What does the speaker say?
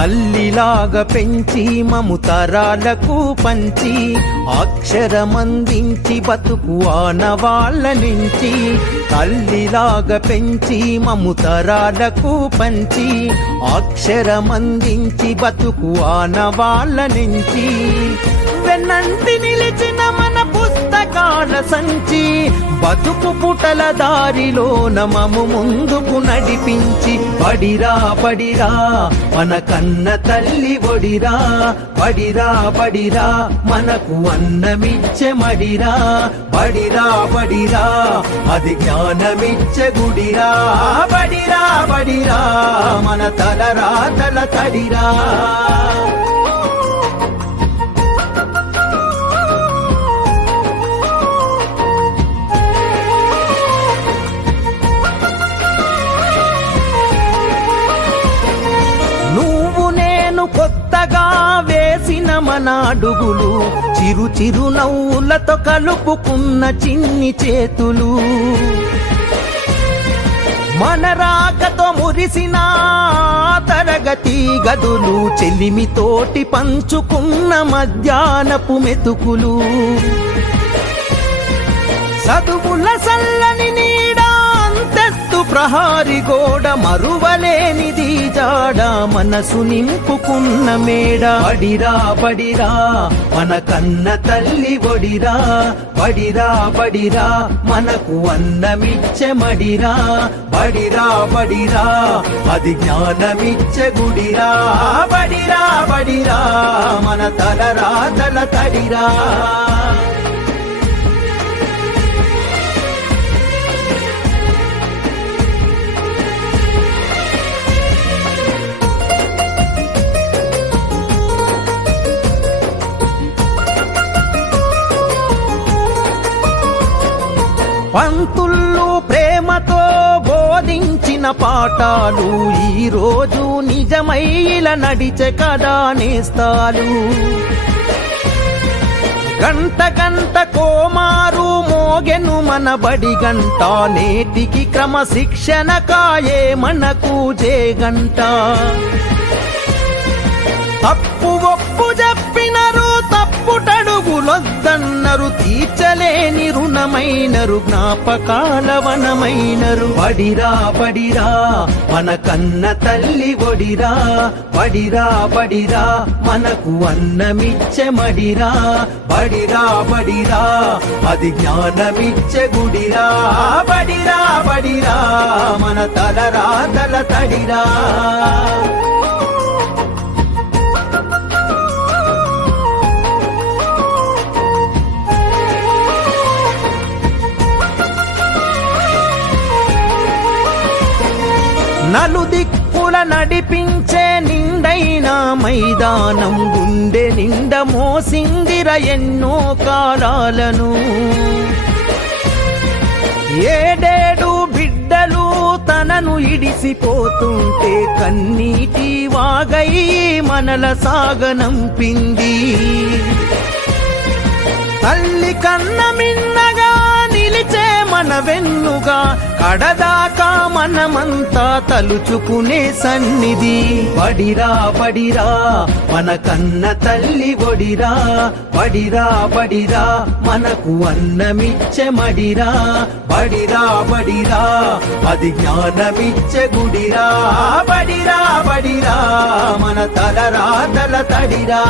తల్లిలాగా పెంచి మము తరాలకు పంచి అక్షరమందించి బతుకు ఆనవాళ్ళ నుంచి తల్లిలాగా పెంచి మము తరాలకు పంచి అక్షరమందించి బతుకు ఆనవాళ్ళ నుంచి వెన్నంటి నిలిచిన మన పుస్తకాల సంచి బతుకు పుటల దారిలో నమము ముందుకు నడిపించి బడిరా బడిరా మన కన్న తల్లి ఒడిరా బడిరా బడిరా మనకు అన్నమిచ్చే మడిరా బడిరా బడిరా అది జ్ఞానమిచ్చే గుడిరా బడిరా బడిరా మన తలరాతల తడిరా కొత్తగా వేసిన మన అడుగులు చిరు చిరు నవ్వులతో కలుపుకున్న చిన్ని చేతులు మన రాకతో మురిసిన తరగతి గదులు చెలిమితోటి పంచుకున్న మధ్యాహ్నపు మెతుకులు చదువుల సల్లని నీడా అంతస్తు ప్రహారి గోడ మరువలేనిది జాడ మనసు నింపుకున్న మేడ బడిరా బడిరా మన కన్న తల్లి ఒడిరా బడిరా బడిరా మనకు అన్నమిచ్చే మడిరా బడిరా బడిరా అది జ్ఞానమిచ్చే గుడిరా బడిరా బడిరా మన తలరాతల తడిరా పంతుళ్ళు ప్రేమతో బోధించిన పాఠాలు ఈరోజు నిజమైల నడిచే కదా నేస్తాలు గంట గంట కోమారు మోగెను మన బడి గంట నేటికి క్రమశిక్షణ కాయే మనకు జేగంట తప్పు ఒప్పు చెప్పినరు తప్పుటడుగులొద్దన్నరు తీర్చలేని రుణమైనరు జ్ఞాపకాల వనమైనరు బడిరా బడిరా మన కన్న తల్లి ఒడిరా బడిరా బడిరా మనకు అన్నమిచ్చే మడిరా బడిరా బడిరా అది జ్ఞానమిచ్చే గుడిరా బడిరా బడిరా మన తలరాతల తడిరా నలుదిక్కుల నడిపించే నిండైన మైదానం గుండె నిండ మోసిందిర ఎన్నో కాలాలను ఏడేడు బిడ్డలు తనను ఇడిసిపోతుంటే కన్నీటి వాగై మనల సాగనంపింది తల్లి కన్న మిన్నగా నిలిచే మన వెన్నుగా కడదాకా మనమంతా తలుచుకునే సన్నిధి బడిరా బడిరా మన కన్న తల్లి ఒడిరా బడిరా బడిరా మనకు అన్నమిచ్చే మడిరా బడిరా బడిరా అది జ్ఞానమిచ్చే గుడిరా బడిరా బడిరా మన తలరాతల తడిరా